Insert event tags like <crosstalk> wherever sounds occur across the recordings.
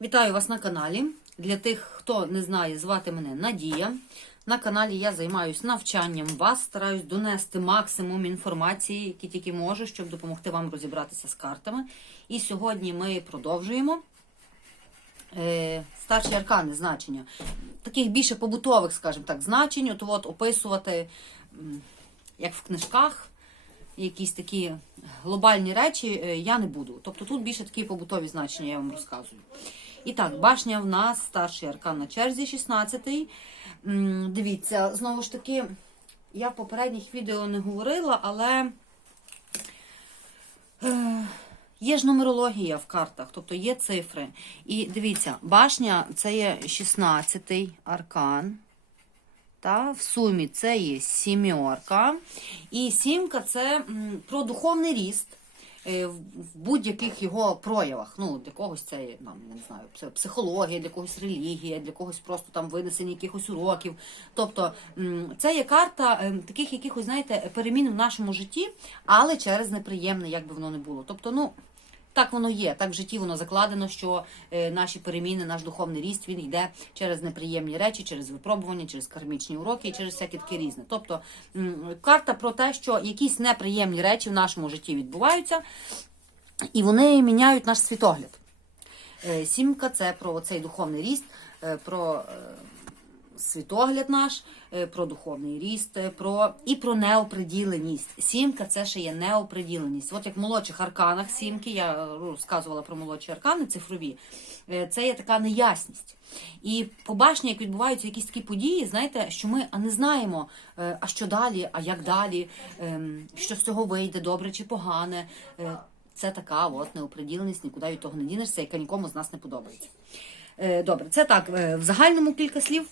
Вітаю вас на каналі. Для тих, хто не знає, звати мене Надія. На каналі я займаюся навчанням вас, стараюсь донести максимум інформації, які тільки можу, щоб допомогти вам розібратися з картами. І сьогодні ми продовжуємо е, старші аркани значення. Таких більше побутових, скажімо так, значень. От, от описувати, як в книжках, якісь такі глобальні речі е, я не буду. Тобто тут більше такі побутові значення я вам розказую. І так, башня в нас старший аркан на черзі, 16-й. Дивіться, знову ж таки, я в попередніх відео не говорила, але е, є ж нумерологія в картах, тобто є цифри. І дивіться, башня це є 16-й аркан. Та, в сумі це є сімерка. І сімка це про духовний ріст в в будь-яких його проявах. Ну, для когось це ну, не знаю, психологія, для когось релігія, для когось просто там винесення якихось уроків. Тобто це є карта е, таких якихось, знаєте, перемін в нашому житті, але через неприємне, як би воно не було. Тобто, ну. Так воно є, так в житті воно закладено, що е, наші переміни, наш духовний ріст він йде через неприємні речі, через випробування, через кармічні уроки і через всяке таке різне. Тобто карта про те, що якісь неприємні речі в нашому житті відбуваються, і вони міняють наш світогляд. Е, Сімка це про цей духовний ріст, е, про світогляд наш, е, про духовний ріст, е, про і про неоприділеність. Сімка це ще є неоприділеність. От як в молодших арканах сімки, я е, розказувала про молодші аркани цифрові, це є така неясність. І по башні, як відбуваються якісь такі події, знаєте, що ми не знаємо, а що далі, а як далі, ем, що з цього вийде, добре чи погане. Це така от неоприділеність, нікуди від того не дінешся, яка нікому з нас не подобається. Добре, це так, в загальному кілька слів,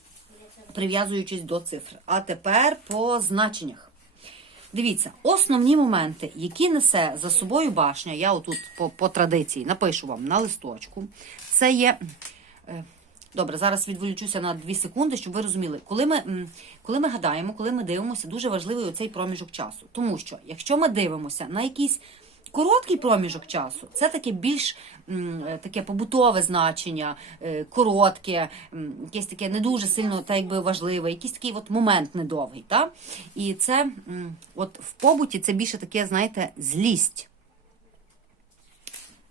прив'язуючись до цифр. А тепер по значеннях. Дивіться, основні моменти, які несе за собою башня, я отут по, по традиції напишу вам на листочку. Це є. е, Добре, зараз відволічуся на 2 секунди, щоб ви розуміли, коли ми, коли ми гадаємо, коли ми дивимося, дуже важливий оцей проміжок часу. Тому що, якщо ми дивимося на якийсь короткий проміжок часу, це таке більш е, таке побутове значення, е, коротке, якесь таке не дуже сильно та якби важливе, якийсь такий от момент недовгий. Та? І це от в побуті це більше таке, знаєте, злість.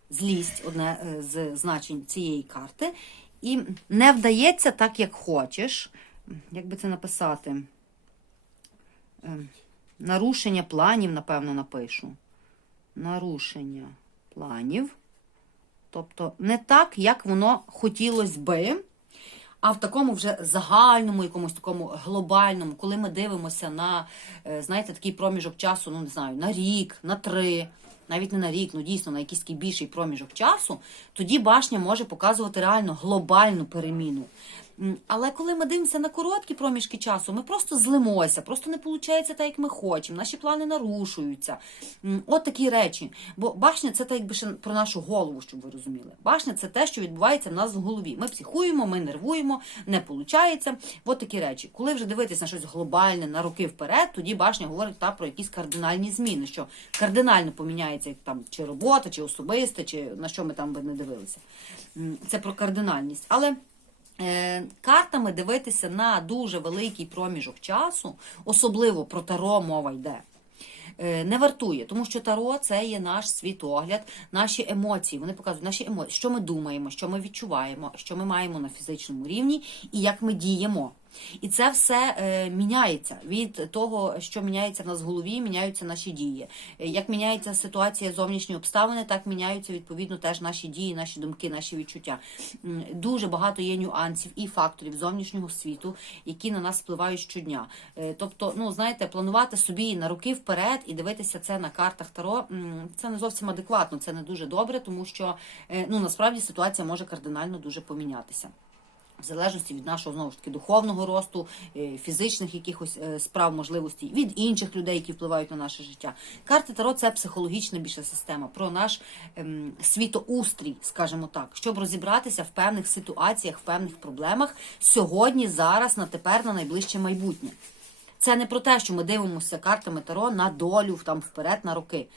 Злість одне е, з значень цієї карти. І не вдається так, як хочеш. Як би це написати? Ем, Нарушення планів, напевно, напишу. Нарушення планів. Тобто не так, як воно хотілося би, а в такому вже загальному, якомусь такому глобальному, коли ми дивимося на, е, знаєте, такий проміжок часу, ну не знаю, на рік, на три, навіть не на рік, ну дійсно на якийсь такий більший проміжок часу, тоді башня може показувати реально глобальну переміну. Але коли ми дивимося на короткі проміжки часу, ми просто злимося, просто не виходить так, як ми хочемо. Наші плани нарушуються. От такі речі. Бо башня це так, якби ще про нашу голову, щоб ви розуміли. Башня це те, що відбувається в нас в голові. Ми психуємо, ми нервуємо, не виходить. От такі речі. Коли вже дивитися на щось глобальне на роки вперед, тоді башня говорить та про якісь кардинальні зміни, що кардинально поміняється як там чи робота, чи особисте, чи на що ми там би не дивилися. Це про кардинальність. Але Картами дивитися на дуже великий проміжок часу, особливо про таро мова йде. е, Не вартує, тому що таро це є наш світогляд, наші емоції. Вони показують наші емоції, що ми думаємо, що ми відчуваємо, що ми маємо на фізичному рівні і як ми діємо. І це все е, міняється від того, що міняється в нас в голові, міняються наші дії. Е, Як міняється ситуація зовнішні обставини, так міняються відповідно теж наші дії, наші думки, наші відчуття. Дуже багато є нюансів і факторів зовнішнього світу, які на нас впливають щодня. Е, Тобто, ну знаєте, планувати собі на роки вперед і дивитися це на картах Таро, це не зовсім адекватно, це не дуже добре, тому що ну насправді ситуація може кардинально дуже помінятися. В залежності від нашого знову ж таки духовного росту, е, фізичних якихось е, справ, можливостей, від інших людей, які впливають на наше життя. Карти Таро це психологічна більша система про наш ем, світоустрій, скажімо так, щоб розібратися в певних ситуаціях, в певних проблемах сьогодні, зараз, на тепер, на найближче майбутнє. Це не про те, що ми дивимося картами Таро на долю там вперед на роки.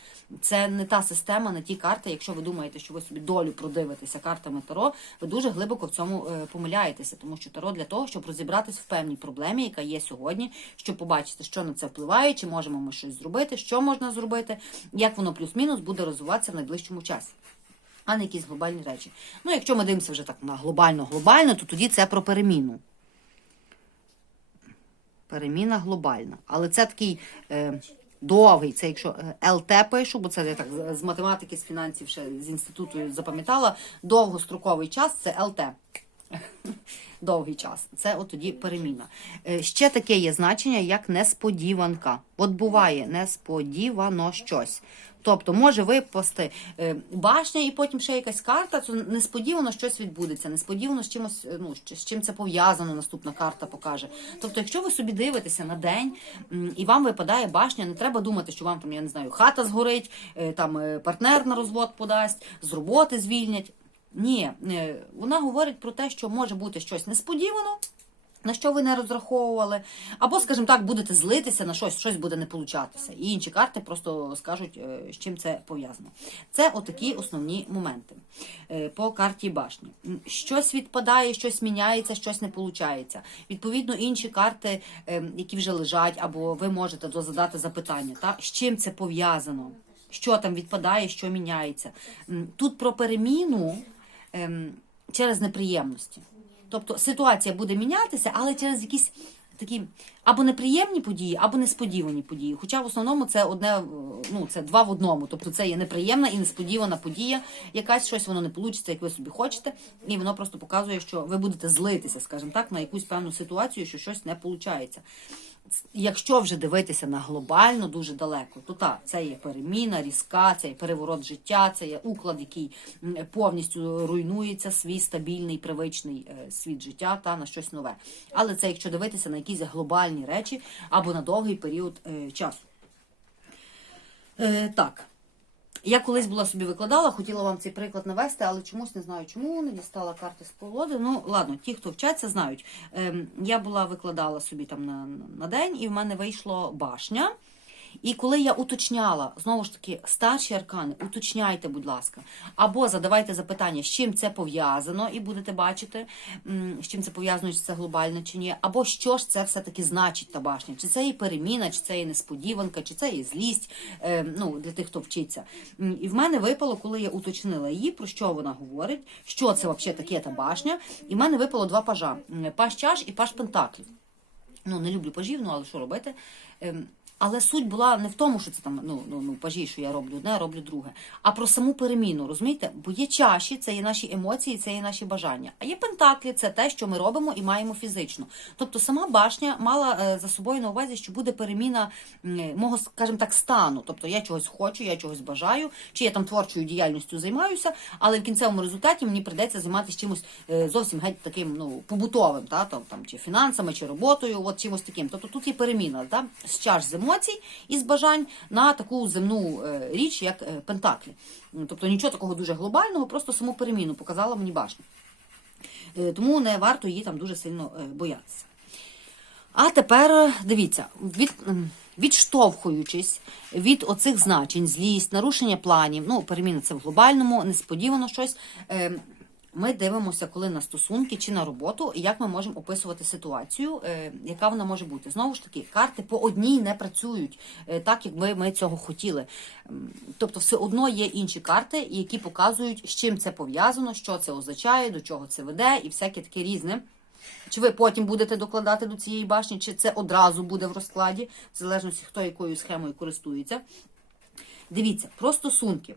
Це не та система, не ті карти. Якщо ви думаєте, що ви собі долю продивитеся картами Таро, ви дуже глибоко в цьому е, помиляєтеся, тому що Таро для того, щоб розібратись в певній проблемі, яка є сьогодні, щоб побачити, що на це впливає, чи можемо ми щось зробити, що можна зробити, як воно плюс-мінус буде розвиватися в найближчому часі. А не якісь глобальні речі. Ну, якщо ми дивимося вже так на глобально-глобально, то тоді це про переміну. Переміна глобальна. Але це такий е, довгий, це якщо е, ЛТ пишу, бо це я так з- математики, з фінансів ще з інституту запам'ятала. Довгостроковий час це ЛТ. <laughs> Довгий час. Це от тоді переміна. Е, Ще таке є значення, як несподіванка. От буває несподівано щось. Тобто може випасти е, башня і потім ще якась карта, то несподівано щось відбудеться. Несподівано з чимось, е, ну, з чим це пов'язано, наступна карта покаже. Тобто, якщо ви собі дивитеся на день і вам випадає башня, не треба думати, що вам там, я не знаю, хата згорить, е, там партнер на розвод подасть, з роботи звільнять. Ні, вона говорить про те, що може бути щось несподівано, на що ви не розраховували, або, скажімо так, будете злитися на щось, щось буде не получатися. І інші карти просто скажуть, е, з чим це пов'язано. Це отакі основні моменти е, по карті башні. Щось відпадає, щось міняється, щось не виходить. Відповідно, інші карти, е, які вже лежать, або ви можете задати запитання, та, з чим це пов'язано, що там відпадає, що міняється. Тут про переміну ем, через неприємності. Тобто ситуація буде мінятися, але через якісь такі або неприємні події, або несподівані події. Хоча в основному це одне, е, ну це два в одному. Тобто це є неприємна і несподівана подія, якась щось воно не вийде, як ви собі хочете, і воно просто показує, що ви будете злитися, скажімо так, на якусь певну ситуацію, що щось не виходить. Якщо вже дивитися на глобально дуже далеко, то так, це є переміна, різка, це є переворот життя, це є уклад, який повністю руйнується, свій стабільний, привичний е, світ життя та на щось нове. Але це якщо дивитися на якісь глобальні речі або на довгий період е, часу. Е, так. Я колись була собі викладала, хотіла вам цей приклад навести, але чомусь не знаю, чому не дістала карти з колоди. Ну, ладно, ті, хто вчаться, знають. Ем, я була викладала собі там на, на день, і в мене вийшло башня. І коли я уточняла, знову ж таки, старші аркани, уточняйте, будь ласка, або задавайте запитання, з чим це пов'язано, і будете бачити, з чим це пов'язано, чи це глобально чи ні, або що ж це все-таки значить та башня, чи це є переміна, чи це є несподіванка, чи це є злість, е, ну, для тих, хто вчиться. І в мене випало, коли я уточнила її, про що вона говорить, що це взагалі таке та башня, і в мене випало два пажа: паж чаш і паж пентаклів. Ну, не люблю пажів, ну але що робити? Але суть була не в тому, що це там ну, ну, ну пажі, що я роблю одне, роблю друге, а про саму переміну, розумієте? Бо є чаші, це є наші емоції, це є наші бажання. А є пентаклі, це те, що ми робимо і маємо фізично. Тобто сама башня мала е, за собою на увазі, що буде переміна мого, скажімо так, стану. Тобто я чогось хочу, я чогось бажаю, чи я там творчою діяльністю займаюся, але в кінцевому результаті мені прийдеться займатися чимось е, зовсім геть таким ну, побутовим, та, там, чи фінансами, чи роботою, от чимось таким. Тобто тут є переміна та, з чаш з емоцій і з бажань на таку земну е, річ, як е, пентаклі. Тобто нічого такого дуже глобального, просто саму переміну показала мені башня. Е, Тому не варто її там дуже сильно боятися. А тепер дивіться, від, відштовхуючись від оцих значень, злість, нарушення планів, ну, переміна це в глобальному, несподівано щось. Ми дивимося, коли на стосунки чи на роботу, і як ми можемо описувати ситуацію, е, яка вона може бути. Знову ж таки, карти по одній не працюють е, так, як би ми цього хотіли. Тобто, все одно є інші карти, які показують, з чим це пов'язано, що це означає, до чого це веде, і всяке таке різне. Чи ви потім будете докладати до цієї башні, чи це одразу буде в розкладі, в залежності, хто якою схемою користується. Дивіться, про стосунки.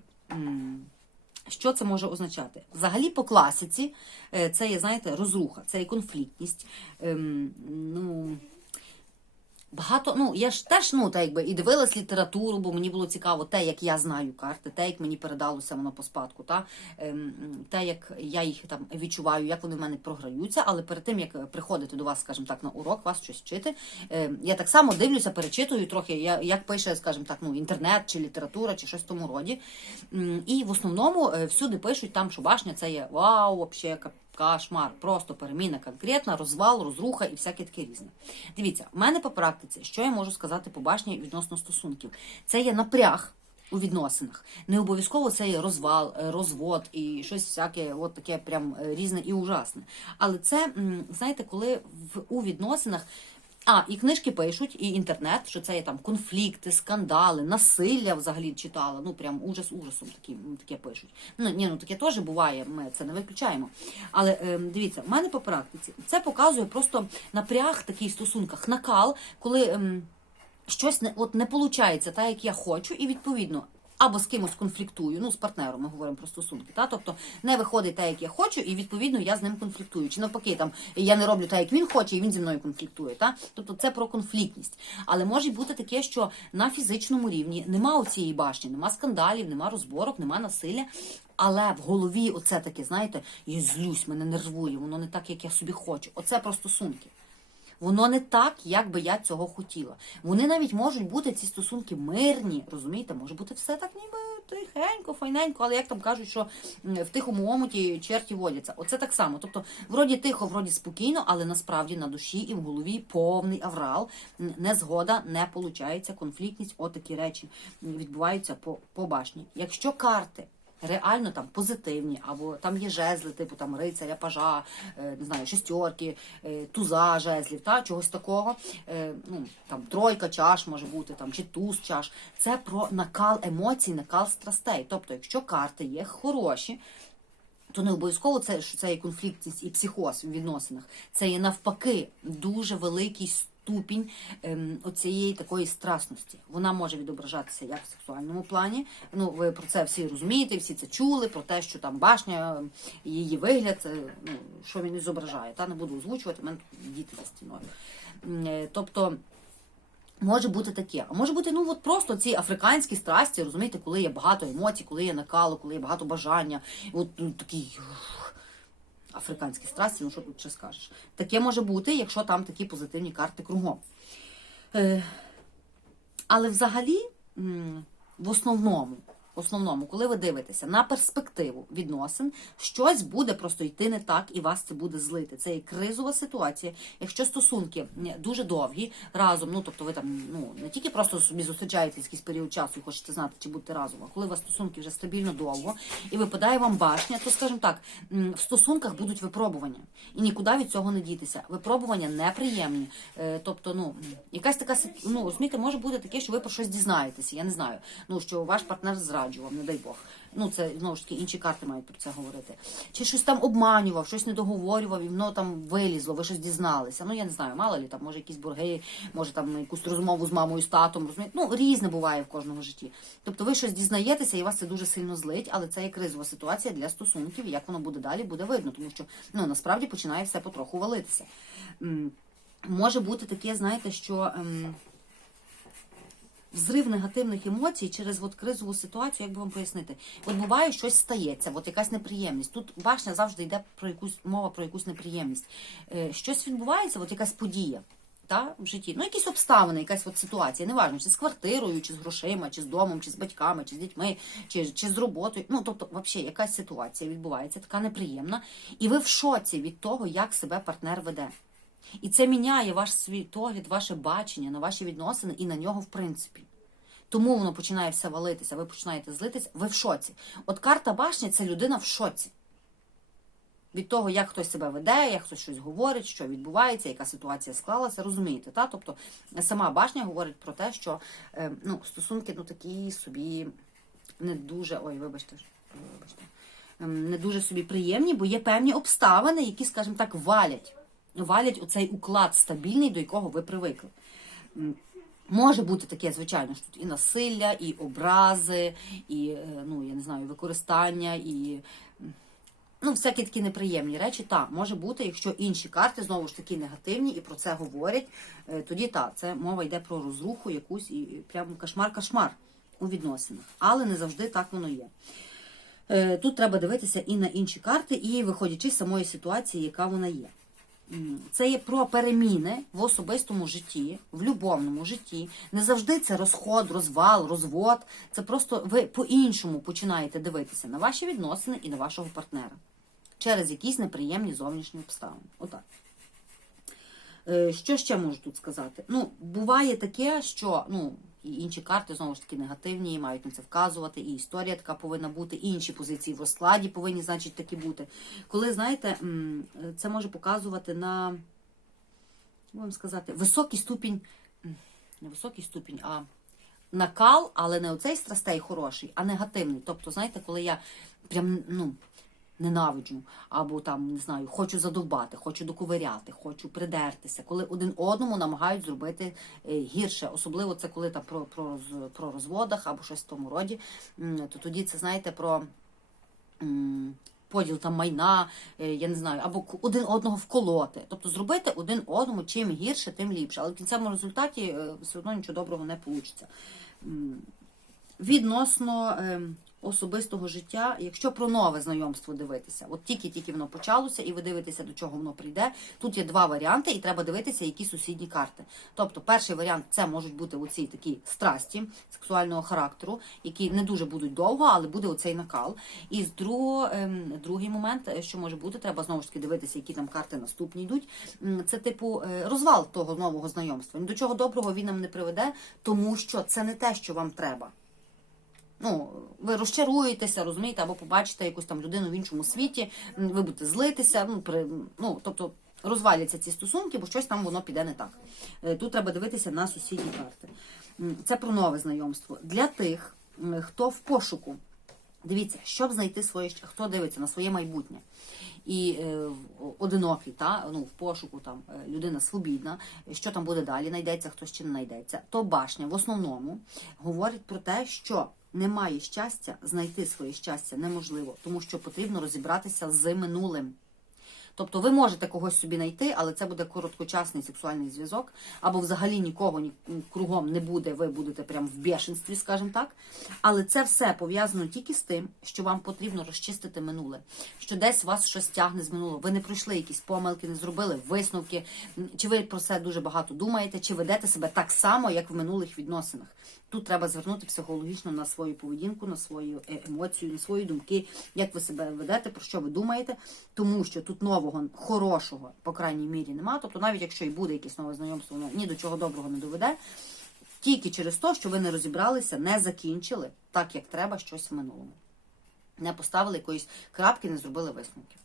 Що це може означати? Взагалі, по класиці, е, це є, знаєте, розруха, це є конфліктність. Ем, Ну, Багато, ну я ж теж ну так якби і дивилась літературу, бо мені було цікаво те, як я знаю карти, те, як мені передалося воно по спадку, та ем, те, як я їх там відчуваю, як вони в мене програються. Але перед тим як приходити до вас, скажімо так, на урок, вас щось вчити, ем, я так само дивлюся, перечитую трохи, я- як пише, скажімо так, ну інтернет чи література, чи щось в тому роді. І в основному е, всюди пишуть там, що башня це є вау, вообще кошмар. Просто переміна конкретна, розвал, розруха і всяке таке різне. Дивіться, в мене по практиці, що я можу сказати по башні відносно стосунків? Це є напряг. У відносинах не обов'язково це є розвал, е, розвод і щось всяке, от таке прям е, різне і ужасне. Але це знаєте, коли в у відносинах а, і книжки пишуть, і інтернет, що це є там конфлікти, скандали, насилля взагалі читала. Ну прям ужас ужасом такі, таке пишуть. Ну ні, ну таке теж буває, ми це не виключаємо. Але е, дивіться, в мене по практиці це показує просто напряг такий в стосунках, накал, коли. ем, щось не от не виходить так, як я хочу, і відповідно. Або з кимось конфліктую, ну з партнером ми говоримо про стосунки, та тобто не виходить так, як я хочу, і відповідно я з ним конфліктую. Чи навпаки, там я не роблю так, як він хоче, і він зі мною конфліктує. Та тобто це про конфліктність. Але може бути таке, що на фізичному рівні нема цієї башні, нема скандалів, нема розборок, нема насилля. Але в голові оце таке, знаєте, я злюсь, мене нервує, воно не так, як я собі хочу. Оце про стосунки. Воно не так, як би я цього хотіла. Вони навіть можуть бути ці стосунки мирні, розумієте, може бути все так ніби тихенько, файненько, але як там кажуть, що в тихому омуті черті водяться. Оце так само. Тобто, вроді тихо, вроді спокійно, але насправді на душі і в голові повний аврал, незгода, не получається, конфліктність, отакі речі відбуваються по, по башні. Якщо карти реально там позитивні, або там є жезли, типу там рицаря, пажа, е, не знаю, шестерки, е, туза жезлів, та чогось такого. Е, ну там тройка чаш може бути, там чи туз чаш. Це про накал емоцій, накал страстей. Тобто, якщо карти є хороші. То не обов'язково це, що це є конфліктність і психоз в відносинах. Це є навпаки дуже великий ступінь ем, оцієї такої страсності. Вона може відображатися як в сексуальному плані. Ну, ви про це всі розумієте, всі це чули, про те, що там башня, ем, її вигляд, це, ну, що він зображає. Та не буду озвучувати, в мене тут діти за стіною. Е, Тобто. Може бути таке, а може бути ну от просто ці африканські страсті, розумієте, коли є багато емоцій, коли є накалу, коли є багато бажання. От ну, такий африканські страсті, ну що тут ще скажеш? Таке може бути, якщо там такі позитивні карти кругом. Е, але взагалі, в основному, основному, коли ви дивитеся на перспективу відносин, щось буде просто йти не так, і вас це буде злити. Це є кризова ситуація. Якщо стосунки дуже довгі разом, ну тобто ви там ну не тільки просто собі зустрічаєтесь якийсь період часу і хочете знати, чи будете разом, а коли у вас стосунки вже стабільно довго і випадає вам башня, то скажімо так, в стосунках будуть випробування, і нікуди від цього не дітися. Випробування неприємні. Е, тобто, ну якась така ну розумієте, може бути таке, що ви про щось дізнаєтеся. Я не знаю. Ну що ваш партнер зраджував, не дай Бог. Ну це знову ж таки інші карти мають про це говорити. Чи щось там обманював, щось не договорював, і воно там вилізло, ви щось дізналися. Ну я не знаю, мало лі там, може якісь борги, може там якусь розмову з мамою, з татом, розумієте? Ну різне буває в кожного житті. Тобто ви щось дізнаєтеся, і вас це дуже сильно злить, але це є кризова ситуація для стосунків. Як воно буде далі, буде видно, тому що ну насправді починає все потроху валитися. Може бути таке, знаєте, що. Взрив негативних емоцій через от кризову ситуацію, як би вам пояснити, от буває щось стається, от якась неприємність. Тут башня завжди йде про якусь мова про якусь неприємність. Е, щось відбувається, от якась подія та, в житті. Ну, якісь обставини, якась от ситуація, неважно, чи з квартирою, чи з грошима, чи з домом, чи з батьками, чи з дітьми, чи, чи з роботою. Ну, тобто, взагалі, якась ситуація відбувається, така неприємна, і ви в шоці від того, як себе партнер веде. І це міняє ваш світогляд, ваше бачення на ваші відносини і на нього, в принципі. Тому воно починає все валитися, ви починаєте злитися, ви в шоці. От карта башні це людина в шоці. Від того, як хтось себе веде, як хтось щось говорить, що відбувається, яка ситуація склалася, розумієте? Та? Тобто сама башня говорить про те, що е, ну, стосунки ну, такі собі не дуже. Ой, вибачте, вибачте, ем, не дуже собі приємні, бо є певні обставини, які, скажімо так, валять. Валять оцей уклад стабільний, до якого ви привикли. Може бути таке, звичайно, що тут і насилля, і образи, і е, ну я не знаю, використання, і ну, всякі такі неприємні речі. Так, може бути, якщо інші карти знову ж таки негативні і про це говорять, е, тоді так, це мова йде про розруху якусь і прямо кошмар-кошмар у відносинах. Але не завжди так воно є. Е, Тут треба дивитися і на інші карти, і виходячи з самої ситуації, яка вона є. Це є про переміни в особистому житті, в любовному житті. Не завжди це розход, розвал, розвод. Це просто ви по-іншому починаєте дивитися на ваші відносини і на вашого партнера. через якісь неприємні зовнішні обставини. Отак. Е, Що ще можу тут сказати? Ну, буває таке, що ну, і інші карти знову ж таки негативні, мають на це вказувати, і історія така повинна бути, і інші позиції в розкладі повинні, значить, такі бути. Коли, знаєте, це може показувати на, вам сказати, високий ступінь, не високий ступінь, а накал, але не оцей страстей хороший, а негативний. Тобто, знаєте, коли я прям, ну ненавиджу, або там не знаю, хочу задовбати, хочу доковиряти, хочу придертися, коли один одному намагають зробити е, гірше, особливо це коли там про, про, про розводах або щось в тому роді, то тоді це знаєте про. Поділ там майна, е, я не знаю, або один одного вколоти. Тобто зробити один одному чим гірше, тим ліпше. Але в кінцевому результаті е, все одно нічого доброго не вийде. Відносно ем, особистого життя, якщо про нове знайомство дивитися, от тільки-тільки воно почалося, і ви дивитеся, до чого воно прийде. Тут є два варіанти, і треба дивитися, які сусідні карти. Тобто, перший варіант це можуть бути оці такі страсті сексуального характеру, які не дуже будуть довго, але буде оцей накал. І з другого, ем, другий момент, е, що може бути, треба знову ж таки дивитися, які там карти наступні йдуть. Це типу е, розвал того нового знайомства. До чого доброго він нам не приведе, тому що це не те, що вам треба. Ну, ви розчаруєтеся, розумієте, або побачите якусь там людину в іншому світі, ви будете злитися, ну, при, ну тобто розваляться ці стосунки, бо щось там воно піде не так. Е, Тут треба дивитися на сусідні карти. Це про нове знайомство. Для тих, хто в пошуку, дивіться, щоб знайти своє хто дивиться на своє майбутнє. І е, одинокий, та ну в пошуку там е, людина свобідна, що там буде далі, знайдеться хтось чи не знайдеться, то башня в основному говорить про те, що немає щастя, знайти своє щастя неможливо, тому що потрібно розібратися з минулим. Тобто ви можете когось собі знайти, але це буде короткочасний сексуальний зв'язок, або взагалі нікого ні кругом не буде, ви будете прям в бешенстві, скажімо так. Але це все пов'язано тільки з тим, що вам потрібно розчистити минуле, що десь вас щось тягне з минулого. Ви не пройшли якісь помилки, не зробили висновки, чи ви про це дуже багато думаєте, чи ведете себе так само, як в минулих відносинах. Тут треба звернути психологічно на свою поведінку, на свою е, емоцію, на свої думки, як ви себе ведете, про що ви думаєте, тому що тут нового хорошого, по крайній мірі, нема. Тобто, навіть якщо і буде якесь нове знайомство, воно ні до чого доброго не доведе. Тільки через те, що ви не розібралися, не закінчили так, як треба щось в минулому. Не поставили якоїсь крапки, не зробили висновків.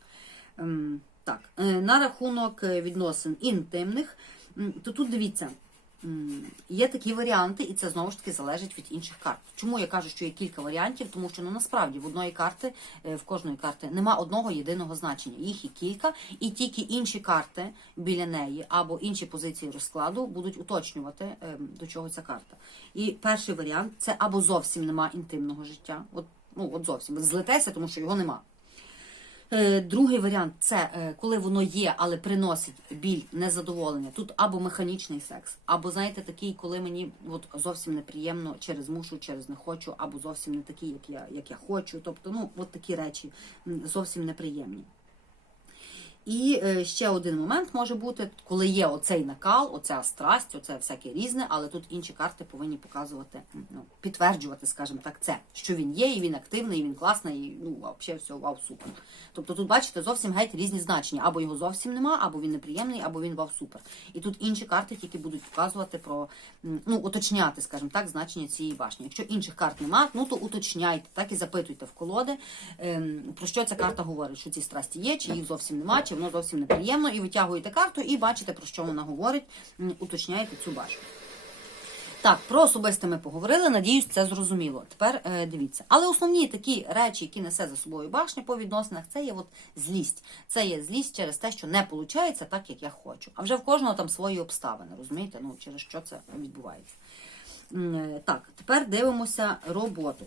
Ем, так, е, на рахунок е, відносин інтимних, то тут дивіться, є такі варіанти, і це знову ж таки залежить від інших карт. Чому я кажу, що є кілька варіантів? Тому що ну насправді в одної карти, е, в кожної карти нема одного єдиного значення. Їх є кілька, і тільки інші карти біля неї або інші позиції розкладу будуть уточнювати, ем, до чого ця карта. І перший варіант це або зовсім нема інтимного життя. От, ну от зовсім злетеся, тому що його нема. Е, Другий варіант це е, коли воно є, але приносить біль, незадоволення. Тут або механічний секс, або знаєте, такий, коли мені от зовсім неприємно через мушу, через не хочу, або зовсім не такий, як я, як я хочу. Тобто, ну от такі речі зовсім неприємні. І е, ще один момент може бути, коли є оцей накал, оця страсть, оце всяке різне, але тут інші карти повинні показувати, ну, підтверджувати, скажімо так, це, що він є, і він активний, і він класний, і ну, взагалі все, вау, супер. Тобто тут, бачите, зовсім геть різні значення. Або його зовсім нема, або він неприємний, або він вау, супер. І тут інші карти тільки будуть показувати про, ну, уточняти, скажімо так, значення цієї башні. Якщо інших карт нема, ну то уточняйте, так і запитуйте в колоди, ем, про що ця карта говорить, що ці страсті є, чи їх зовсім нема, чи воно зовсім неприємно, і витягуєте карту, і бачите, про що вона говорить, уточняєте цю башню. Так, про особисте ми поговорили. Надіюсь, це зрозуміло. Тепер е, дивіться. Але основні такі речі, які несе за собою башня по відносинах, це є от злість. Це є злість через те, що не виходить так, як я хочу. А вже в кожного там свої обставини, розумієте? Ну, через що це відбувається. Е, Так, тепер дивимося роботу.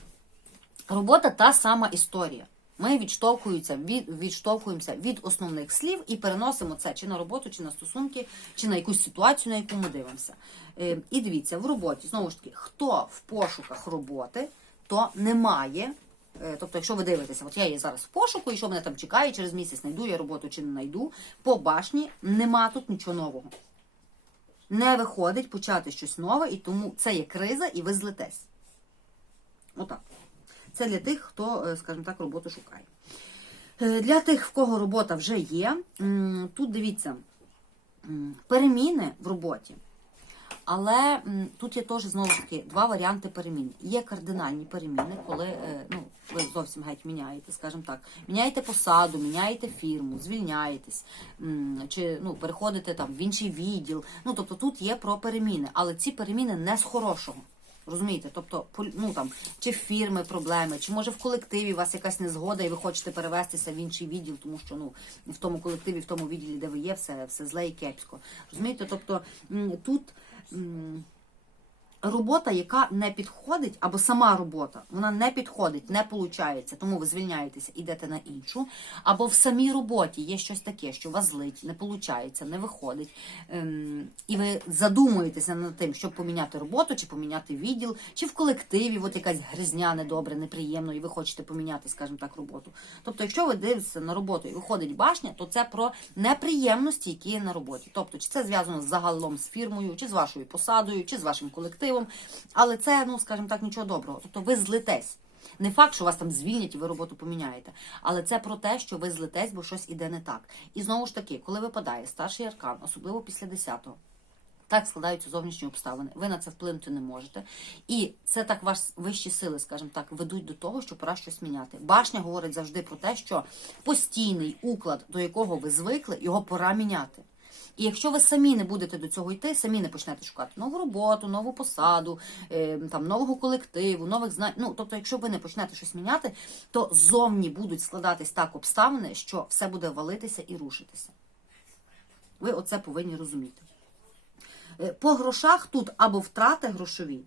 Робота та сама історія. Ми відштовхуємося від, відштовхуємося від основних слів і переносимо це чи на роботу, чи на стосунки, чи на якусь ситуацію, на яку ми дивимося. Е, і дивіться, в роботі, знову ж таки, хто в пошуках роботи, то немає. е, Тобто, якщо ви дивитеся, от я є зараз в пошуку, і що мене там чекає, через місяць знайду я роботу чи не знайду, по башні нема тут нічого нового. Не виходить почати щось нове, і тому це є криза, і ви злетесь. Отак. Це для тих, хто, е, скажімо так, роботу шукає. Е, Для тих, в кого робота вже є, тут дивіться, переміни в роботі. Але тут є теж знову ж таки два варіанти перемін. Є кардинальні переміни, коли е, ну, ви зовсім геть міняєте, скажімо так, міняєте посаду, міняєте фірму, звільняєтесь, чи ну, переходите там в інший відділ. Ну, тобто тут є про переміни, але ці переміни не з хорошого. Розумієте, тобто, ну там чи фірми проблеми, чи може в колективі у вас якась незгода, і ви хочете перевестися в інший відділ, тому що ну в тому колективі, в тому відділі, де ви є, все, все зле і кепсько. Розумієте, тобто тут. Робота, яка не підходить, або сама робота, вона не підходить, не виходить, тому ви звільняєтеся, йдете на іншу. Або в самій роботі є щось таке, що вас злить, не виходить, не виходить. Ем, і ви задумуєтеся над тим, щоб поміняти роботу, чи поміняти відділ, чи в колективі, от якась гризня, недобре, неприємно, і ви хочете поміняти, скажімо так, роботу. Тобто, якщо ви дивитеся на роботу і виходить башня, то це про неприємності, які є на роботі. Тобто, чи це зв'язано загалом з фірмою, чи з вашою посадою, чи з вашим колективом. Але це, ну скажімо так, нічого доброго. Тобто ви злитесь. Не факт, що вас там звільнять і ви роботу поміняєте, але це про те, що ви злитесь, бо щось іде не так. І знову ж таки, коли випадає старший аркан, особливо після 10-го, так складаються зовнішні обставини. Ви на це вплинути не можете. І це так вас вищі сили, скажімо так, ведуть до того, що пора щось міняти. Башня говорить завжди про те, що постійний уклад, до якого ви звикли, його пора міняти. І якщо ви самі не будете до цього йти, самі не почнете шукати нову роботу, нову посаду, е, там нового колективу, нових знань. Ну тобто, якщо ви не почнете щось міняти, то зовні будуть складатись так обставини, що все буде валитися і рушитися. Ви оце повинні розуміти. Е, По грошах тут або втрати грошові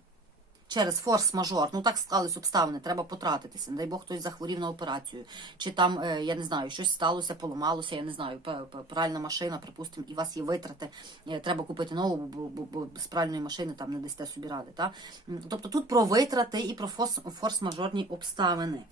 через форс-мажор, ну так склались обставини, треба потратитися. Не дай Бог хтось захворів на операцію, чи там, е, я не знаю, щось сталося, поламалося, я не знаю, пральна машина, припустимо, і у вас є витрати, е, треба купити нову, бо, з пральної машини там не дасте собі ради. Та? Тобто тут про витрати і про форс- форс-мажорні обставини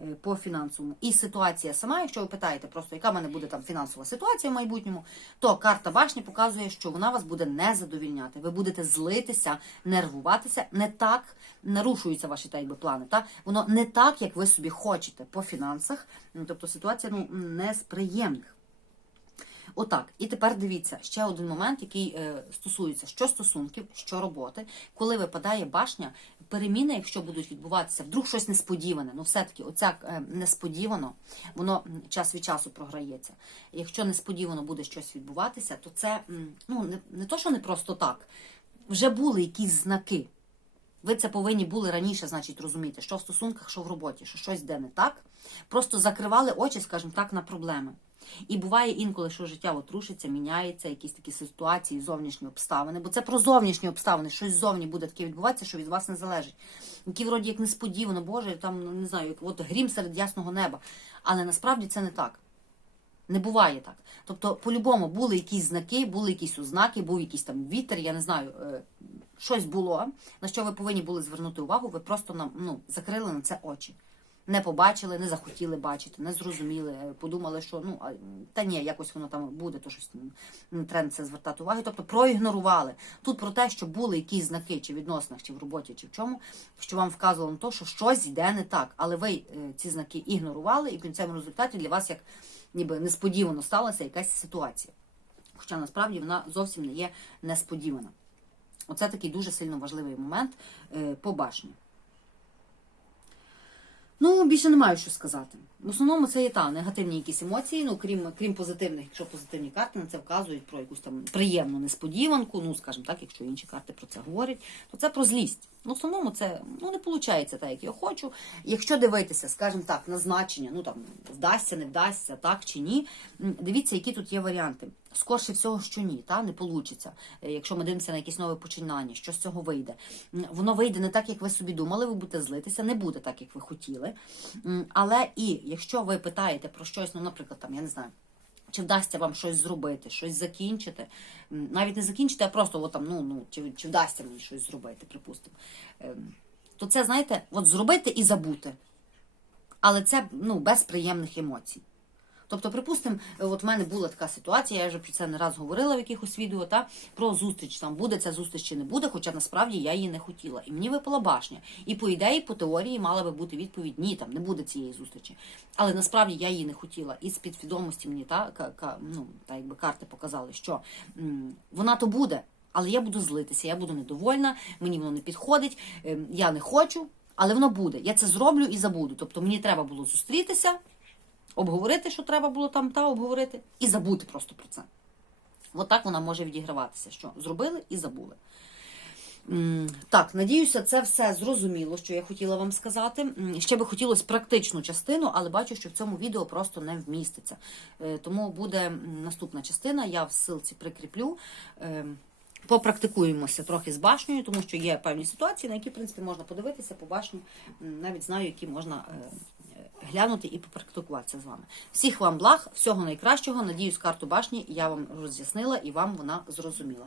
е, по фінансовому. І ситуація сама, якщо ви питаєте, просто яка в мене буде там фінансова ситуація в майбутньому, то карта башні показує, що вона вас буде не задовільняти. Ви будете злитися, нервуватися, не так нарушуються ваші та якби плани. Та воно не так, як ви собі хочете по фінансах. Ну, Тобто ситуація ну не з приємних. Отак, і тепер дивіться ще один момент, який е, стосується що стосунків, що роботи, коли випадає башня, переміни, якщо будуть відбуватися, вдруг щось несподіване. Ну, все-таки, оця е, несподівано, воно час від часу програється. Якщо несподівано буде щось відбуватися, то це ну не, не то, що не просто так. Вже були якісь знаки. Ви це повинні були раніше, значить, розуміти, що в стосунках, що в роботі, що щось де не так. Просто закривали очі, скажімо так, на проблеми. І буває інколи, що життя от рушиться, міняється, якісь такі ситуації, зовнішні обставини. Бо це про зовнішні обставини, щось зовні буде таке відбуватися, що від вас не залежить. Які вроді як несподівано, Боже, там ну, не знаю, як от грім серед ясного неба. Але насправді це не так. Не буває так. Тобто, по-любому були якісь знаки, були якісь ознаки, був якийсь там вітер, я не знаю, е, щось було, на що ви повинні були звернути увагу, ви просто нам ну, закрили на це очі. Не побачили, не захотіли бачити, не зрозуміли, подумали, що ну та ні, якось воно там буде, то щось треба це звертати увагу. Тобто проігнорували. Тут про те, що були якісь знаки, чи в відносинах, чи в роботі, чи в чому, що вам вказувало на те, що щось йде не так. Але ви е, ці знаки ігнорували, і в кінцевому результаті для вас як ніби несподівано сталася якась ситуація. Хоча насправді вона зовсім не є несподівана. Оце такий дуже сильно важливий момент е, по башні. Ну, більше не маю що сказати. В основному це є та негативні якісь емоції, ну крім, крім позитивних, якщо позитивні карти на це вказують про якусь там приємну несподіванку, ну скажімо так, якщо інші карти про це говорять, то це про злість. Ну, в основному це ну, не виходить так, як я хочу. Якщо дивитися, скажімо так, на значення, ну там вдасться, не вдасться, так чи ні. Дивіться, які тут є варіанти. Скорше всього, що ні, та не вийде. Якщо ми дивимося на якісь нове починання, що з цього вийде. Воно вийде не так, як ви собі думали, ви будете злитися, не буде так, як ви хотіли. Але і якщо ви питаєте про щось, ну, наприклад, там, я не знаю. Чи вдасться вам щось зробити, щось закінчити? Навіть не закінчити, а просто от там, ну, ну, чи, чи вдасться мені щось зробити, припустимо. Ем, То це, знаєте, от зробити і забути. Але це ну, без приємних емоцій. Тобто, припустимо, от в мене була така ситуація, я вже про це не раз говорила в якихось відео, та про зустріч. Там буде ця зустріч чи не буде, хоча насправді я її не хотіла. І мені випала башня. І по ідеї, по теорії мала би бути відповідь ні, там не буде цієї зустрічі. Але насправді я її не хотіла. І з підсвідомості мені та, ка, ка, ну, та якби карти показали, що м, вона то буде, але я буду злитися, я буду недовольна, мені воно не підходить, ем, я не хочу, але воно буде. Я це зроблю і забуду. Тобто мені треба було зустрітися обговорити, що треба було там та обговорити, і забути просто про це. От так вона може відіграватися, що зробили і забули. Так, надіюся, це все зрозуміло, що я хотіла вам сказати. Ще би хотілося практичну частину, але бачу, що в цьому відео просто не вміститься. Е, Тому буде наступна частина, я в ссылці прикріплю. Е, Попрактикуємося трохи з башнею, тому що є певні ситуації, на які, в принципі, можна подивитися по башні. Навіть знаю, які можна е, глянути і попрактикуватися з вами. Всіх вам благ, всього найкращого. Надіюсь, карту башні я вам роз'яснила і вам вона зрозуміла.